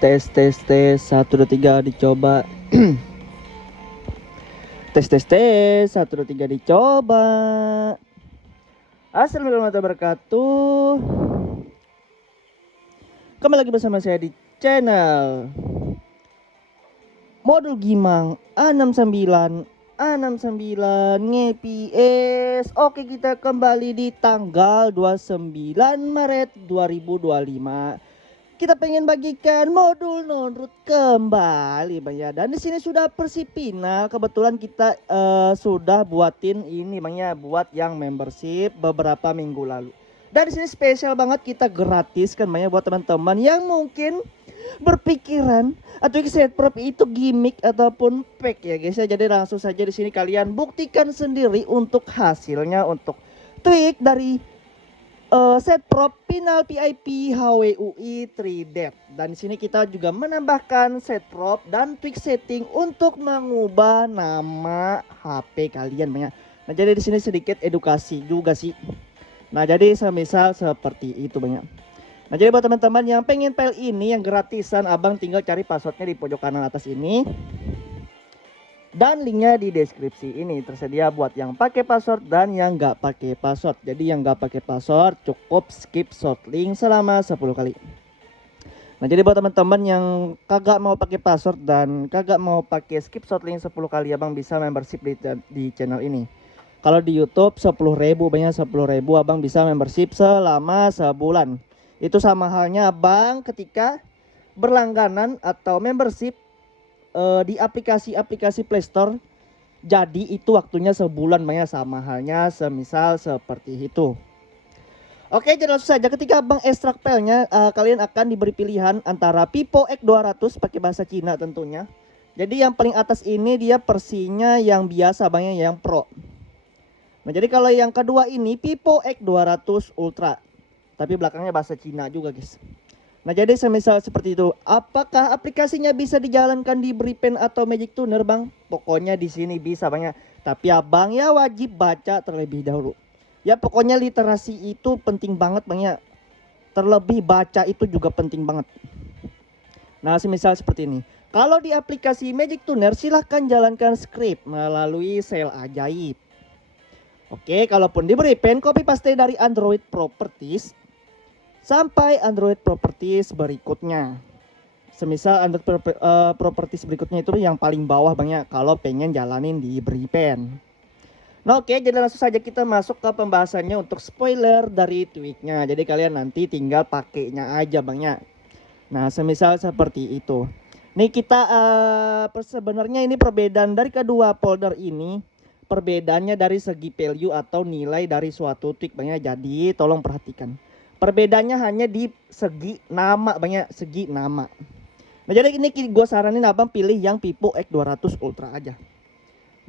Tes tes tes 1 2 3 dicoba. Tes tes tes 1 2 3 dicoba. Assalamualaikum warahmatullahi wabarakatuh. Kembali lagi bersama saya di channel Modul Gimang A69 nge-PS. Oke, kita kembali di tanggal 29 Maret 2025. Kita pengen bagikan modul non-root kembali Bang ya. Dan di sini sudah Persib final. Kebetulan kita sudah buatin ini Bang ya, buat yang membership beberapa minggu lalu. Dan di sini spesial banget, kita gratis kan Bang ya, buat teman-teman yang mungkin berpikiran atau set prop itu gimmick ataupun fake ya guys ya. Jadi langsung saja di sini kalian buktikan sendiri untuk hasilnya, untuk tweak dari set prop final PIP HWUI 3 Dan di sini kita juga menambahkan set prop dan tweak setting untuk mengubah nama HP kalian banyak. Nah, jadi di sini sedikit edukasi juga sih. Nah, jadi semisal seperti itu banyak. Nah, jadi buat teman-teman yang pengen file ini yang gratisan, abang tinggal cari passwordnya di pojok kanan atas ini. Dan linknya di deskripsi ini, tersedia buat yang pakai password dan yang nggak pakai password. Jadi yang nggak pakai password cukup skip short link selama 10 kali. Nah, jadi buat teman-teman yang kagak mau pakai password dan kagak mau pakai skip short link 10 kali, abang bisa membership di channel ini. Kalau di YouTube 10.000 banyak 10.000, abang bisa membership selama sebulan. Itu sama halnya abang ketika berlangganan atau membership di aplikasi Play Store. Jadi itu waktunya sebulan banyak, sama halnya semisal seperti itu. Oke, jadi langsung saja ketika abang ekstrak filenya, kalian akan diberi pilihan antara Pipo X200 pakai bahasa Cina tentunya. Jadi yang paling atas ini dia versinya yang biasa banyak, yang Pro. Nah, jadi kalau yang kedua ini Pipo X200 Ultra, tapi belakangnya bahasa Cina juga guys. Nah, jadi semisal seperti itu, apakah aplikasinya bisa dijalankan di Bripen atau Magic Tuner bang? Pokoknya di sini bisa banyak, tapi abang ya wajib baca terlebih dahulu. Ya pokoknya literasi itu penting banget bang ya. Terlebih baca itu juga penting banget. Nah, semisal seperti ini. Kalau di aplikasi Magic Tuner silahkan jalankan script melalui sel ajaib. Oke, kalaupun di Bripen copy paste dari Android Properties sampai Android Properties berikutnya. Semisal Android Properties berikutnya itu yang paling bawah banyak kalau pengen jalanin di Bripen. Nah, oke, jadi langsung saja kita masuk ke pembahasannya untuk spoiler dari tweaknya. Jadi kalian nanti tinggal pakainya aja banyak. Nah, semisal seperti itu. Nih kita sebenarnya ini perbedaan dari kedua folder ini. Perbedaannya dari segi value atau nilai dari suatu tweak banyak. Jadi tolong perhatikan. Perbedaannya hanya di segi nama banyak, segi nama. Nah, jadi ini gue saranin abang pilih yang Pipo X200 Ultra aja.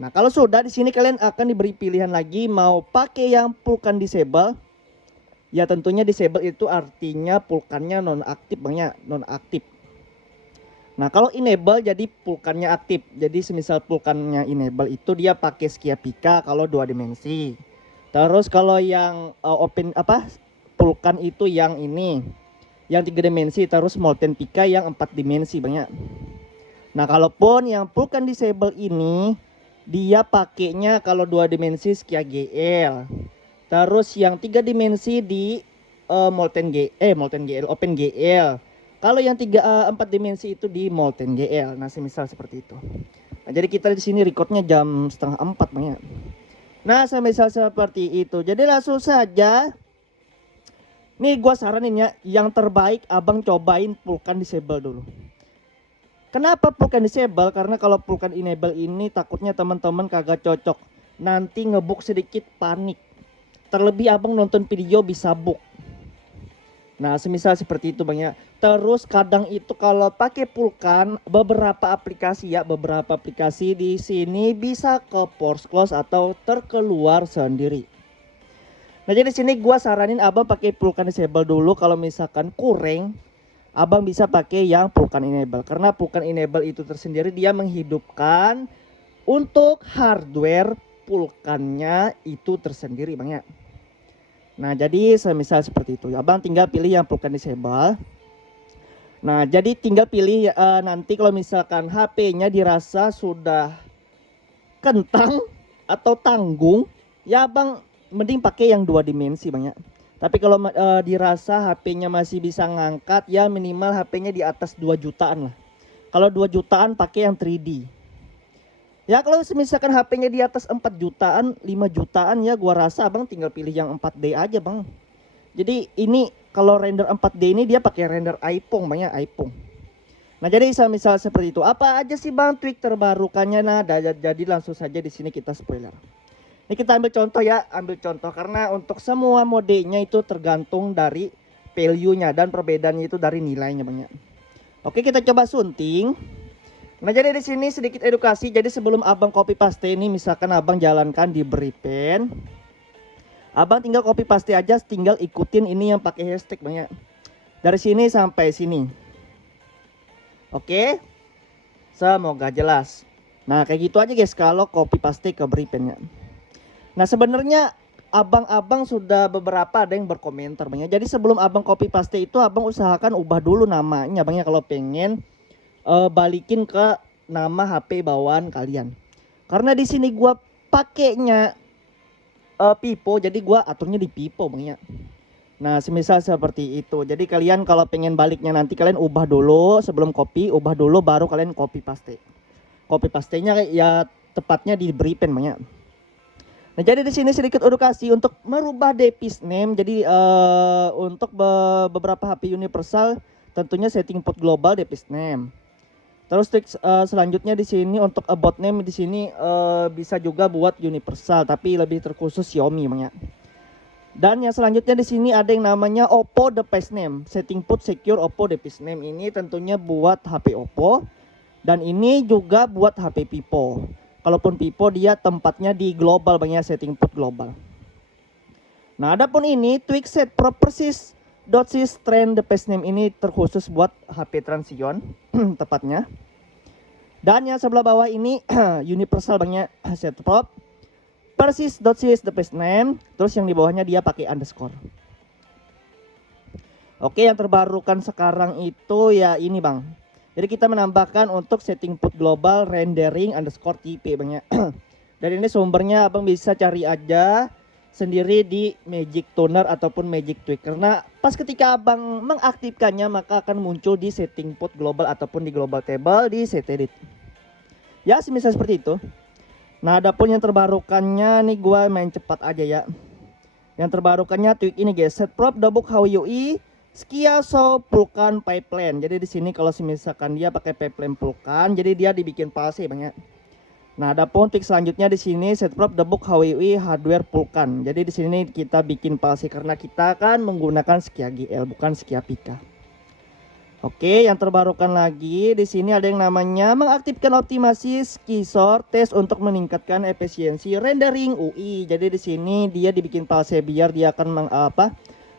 Nah, kalau sudah di sini kalian akan diberi pilihan lagi mau pakai yang pulkan disable. Ya tentunya disable itu artinya pulkannya nonaktif banyak, nonaktif. Nah, kalau enable jadi pulkannya aktif. Jadi semisal pulkannya enable itu dia pakai Skia Pika kalau 2 dimensi. Terus kalau yang open pulkan itu yang ini, yang 3 dimensi, terus Molten Pika yang 4 dimensi banyak. Nah, kalaupun yang pulkan disable ini dia pakainya kalau 2 dimensi Skia GL. Terus yang 3 dimensi di Molten GL Open GL. Kalau yang 4 dimensi itu di Molten GL. Nah, semisal seperti itu. Nah, jadi kita di sini recordnya jam 3:30 banyak. Nah, semisal seperti itu. Jadi langsung saja. Nih gua saranin ya, yang terbaik abang cobain pulkan disable dulu. Kenapa pulkan disable? Karena kalau pulkan enable ini takutnya teman-teman kagak cocok. Nanti ngebug sedikit panik. Terlebih abang nonton video bisa bug. Nah, semisal seperti itu banyak. Terus kadang itu kalau pakai pulkan beberapa aplikasi di sini bisa ke force close atau terkeluar sendiri. Nah, jadi sini gua saranin abang pakai pulkan disable dulu. Kalau misalkan kurang, abang bisa pakai yang pulkan enable. Karena pulkan enable itu tersendiri dia menghidupkan untuk hardware pulkannya itu tersendiri banyak. Nah, jadi semisal seperti itu. Abang tinggal pilih yang Vulkan disable. Nah, jadi tinggal pilih nanti kalau misalkan HP-nya dirasa sudah kentang atau tanggung, ya Abang mending pakai yang 2 dimensi Bang ya. Tapi kalau dirasa HP-nya masih bisa ngangkat, ya minimal HP-nya di atas 2 jutaan lah. Kalau 2 jutaan pakai yang 3D. Ya kalau misalkan HP-nya di atas 4 jutaan, 5 jutaan, ya gua rasa Abang tinggal pilih yang 4D aja Bang. Jadi ini kalau render 4D ini dia pakai render iPhone Bang ya, iPhone. Nah, jadi misal seperti itu. Apa aja sih Bang tweak terbarukannya? Nah, jadi langsung saja di sini kita spoiler. Ini kita ambil contoh ya, ambil contoh karena untuk semua modenya itu tergantung dari value-nya dan perbedaannya itu dari nilainya Bang ya. Oke, kita coba sunting. Nah, jadi di sini sedikit edukasi. Jadi sebelum Abang copy paste ini, misalkan Abang jalankan di Bripen, Abang tinggal copy paste aja, tinggal ikutin ini yang pakai hashtag Bang ya. Dari sini sampai sini. Oke. Semoga jelas. Nah, kayak gitu aja guys kalau copy paste ke Bripen ya. Nah, sebenarnya abang-abang sudah beberapa ada yang berkomentar Bang ya. Jadi sebelum Abang copy paste itu Abang usahakan ubah dulu namanya Bang ya kalau pengen balikin ke nama HP bawaan kalian. Karena di sini gua pakainya Pipo, jadi gua aturnya di Pipo Bang ya. Nah, semisal seperti itu. Jadi kalian kalau pengen baliknya nanti kalian ubah dulu sebelum copy, ubah dulu baru kalian copy paste. Copy pastenya ya tepatnya di Bripen Bang ya. Nah, jadi di sini sedikit edukasi untuk merubah device name. Jadi untuk beberapa HP universal tentunya setting port global device name. Terus selanjutnya di sini untuk about name di sini bisa juga buat universal tapi lebih terkhusus Xiaomi Bang ya. Dan yang selanjutnya di sini ada yang namanya Oppo device name. Setting put secure Oppo device name ini tentunya buat HP Oppo dan ini juga buat HP Vivo. Kalaupun Vivo dia tempatnya di global Bang ya, setting put global. Nah, adapun ini tweak set properties .sys trend device name ini terkhusus buat HP Transion tepatnya. Dan yang sebelah bawah ini universal Bang ya, set prop persis.sys device name, terus yang di bawahnya dia pakai underscore. Oke, yang terbarukan sekarang itu ya ini Bang. Jadi kita menambahkan untuk setting put global rendering underscore TP Bang ya. Dan ini sumbernya Abang bisa cari aja sendiri di Magic Tuner ataupun Magic Tweak. Karena pas ketika Abang mengaktifkannya maka akan muncul di setting put global ataupun di global table di setedit. Ya, semisal seperti itu. Nah, adapun yang terbarukannya nih gua main cepat aja ya. Yang terbarukannya tweak ini guys, set prop double HWI Skia so Vulkan pipeline. Jadi di sini kalau misalkan dia pakai pipeline Vulkan, jadi dia dibikin palsi Bang ya. Nah, adapun tweak selanjutnya di sini set prop debug HWI hardware Vulkan. Jadi di sini kita bikin palsi karena kita kan menggunakan Skia GL bukan Skia Pika. Oke, yang terbarukan lagi di sini ada yang namanya mengaktifkan optimasi Skisor test untuk meningkatkan efisiensi rendering UI. Jadi di sini dia dibikin palsi biar dia akan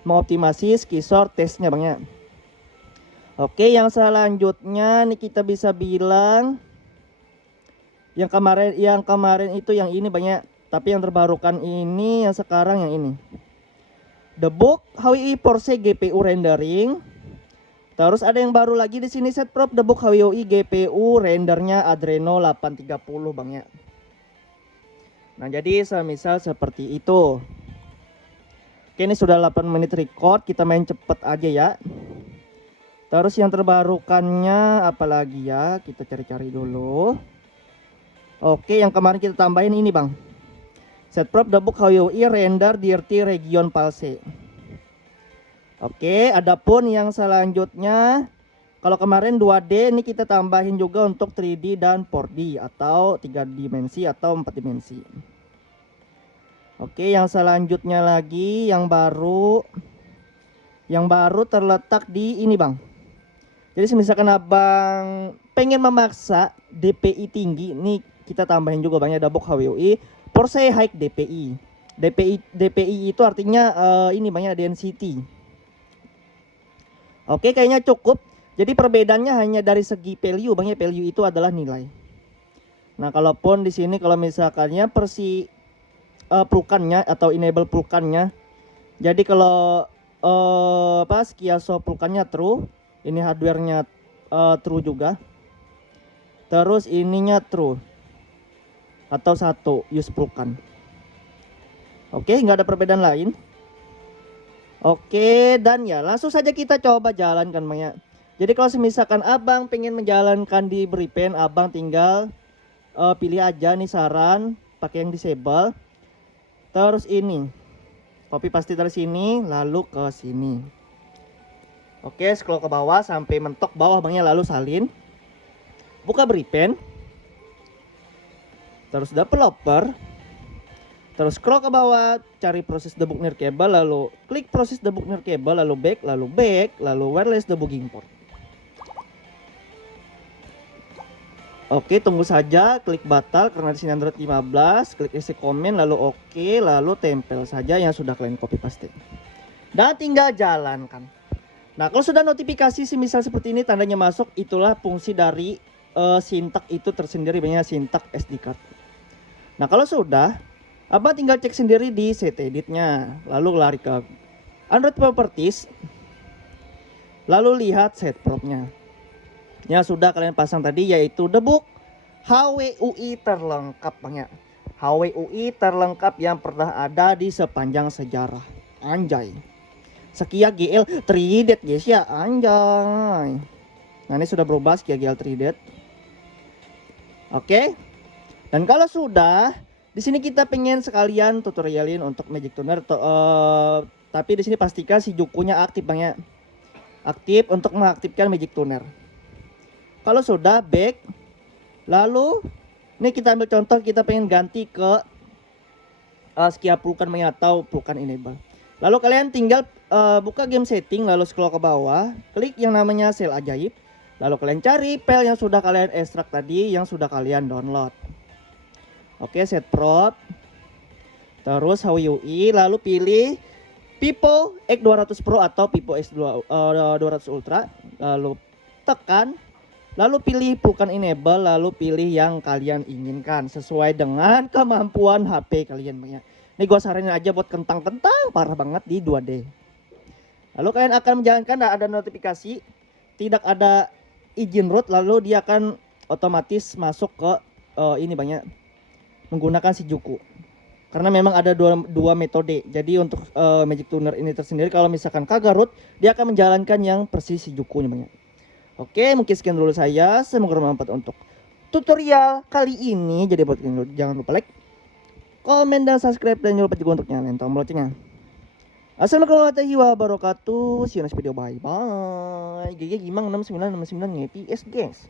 mengoptimasi Skisor testnya Bang ya. Oke, yang selanjutnya nih kita bisa bilang yang kemarin itu yang ini banyak, tapi yang terbarukan ini yang sekarang yang ini. Debug HWI Porsche GPU rendering. Terus ada yang baru lagi di sini set prop debug HWI GPU rendernya Adreno 830 Bang ya. Nah, jadi semisal seperti itu. Oke, ini sudah 8 menit record, kita main cepet aja ya. Terus yang terbarukannya apalagi ya, kita cari-cari dulu. Oke, yang kemarin kita tambahin ini Bang. Set prop debug HWI render dirty region palse. Oke, adapun yang selanjutnya kalau kemarin 2D ini kita tambahin juga untuk 3D dan 4D atau 3 dimensi atau 4 dimensi. Oke, yang selanjutnya lagi yang baru terletak di ini Bang. Jadi misalkan Abang pengen memaksa DPI tinggi, nih kita tambahin juga banyak debug HWI Porsche high DPI. DPI itu artinya ini banyak density. Oke, kayaknya cukup. Jadi perbedaannya hanya dari segi value Bang ya, value itu adalah nilai. Nah, kalaupun di sini kalau misalkannya versi Vulkannya atau enable Vulkannya Jadi kalau Skiaso pulkannya true, ini hardware-nya true juga. Terus ininya true atau satu use pulkan. Oke, nggak ada perbedaan lain. Oke, dan ya langsung saja kita coba jalankan Bang ya. Jadi kalau misalkan abang pengen menjalankan di Bripen, abang tinggal pilih aja nih saran pakai yang disable. Terus ini copy paste dari sini lalu ke sini. Oke, scroll ke bawah sampai mentok bawah Bang ya, lalu salin. Buka Bripen. Terus developer. Terus scroll ke bawah, cari proses debug near cable, lalu klik proses debug near cable, lalu back, lalu wireless debugging port. Oke, tunggu saja, klik batal karena di sini Android 15, klik isi komen, lalu oke, lalu tempel saja yang sudah kalian copy paste. Dan tinggal jalankan. Nah, kalau sudah notifikasi misal seperti ini tandanya masuk, itulah fungsi dari sintak itu tersendiri, banyak sintak SD card. Nah, kalau sudah, abang tinggal cek sendiri di set editnya, lalu lari ke Android Properties, lalu lihat set propnya. Yang sudah kalian pasang tadi yaitu debug HWUI terlengkap Bang ya. HWUI terlengkap yang pernah ada di sepanjang sejarah. Anjay. Sekia GL 3D guys ya, anjay. Nah, ini sudah berubah Sekia GL 3D. Oke. Dan kalau sudah, di sini kita pengen sekalian tutorialin untuk Magic Tuner, tapi di sini pastikan si Jukunya aktif Bang ya. Aktif untuk mengaktifkan Magic Tuner. Kalau sudah back, lalu ini kita ambil contoh, kita pengen ganti ke Skia Pulkan atau Pulkan Enable. Lalu kalian tinggal buka game setting, lalu scroll ke bawah, klik yang namanya sel ajaib, lalu kalian cari file yang sudah kalian ekstrak tadi, yang sudah kalian download. Oke, set prop, terus HWUI, lalu pilih Pipo X200 Pro atau Pipo X200 Ultra, lalu tekan, lalu pilih Pulkan Enable, lalu pilih yang kalian inginkan sesuai dengan kemampuan HP kalian Bang ya. Ini gue saranin aja buat kentang-kentang parah banget di 2D. Lalu kalian akan menjalankan, ada notifikasi, tidak ada izin root, lalu dia akan otomatis masuk ke ini Bang ya, menggunakan si Juku. Karena memang ada dua metode. Jadi untuk Magic Tuner ini tersendiri, kalau misalkan kagak root, dia akan menjalankan yang persis si Jukunya Bang ya. Oke, mungkin sekian dulu saya. Semoga bermanfaat untuk tutorial kali ini. Jadi buat kalian jangan lupa like, komen, dan subscribe, dan jangan lupa juga untuk nyalain tombol loncengnya. Assalamualaikum warahmatullahi wabarakatuh. See you next video. Bye bye. GG Gimang 6969 FPS guys.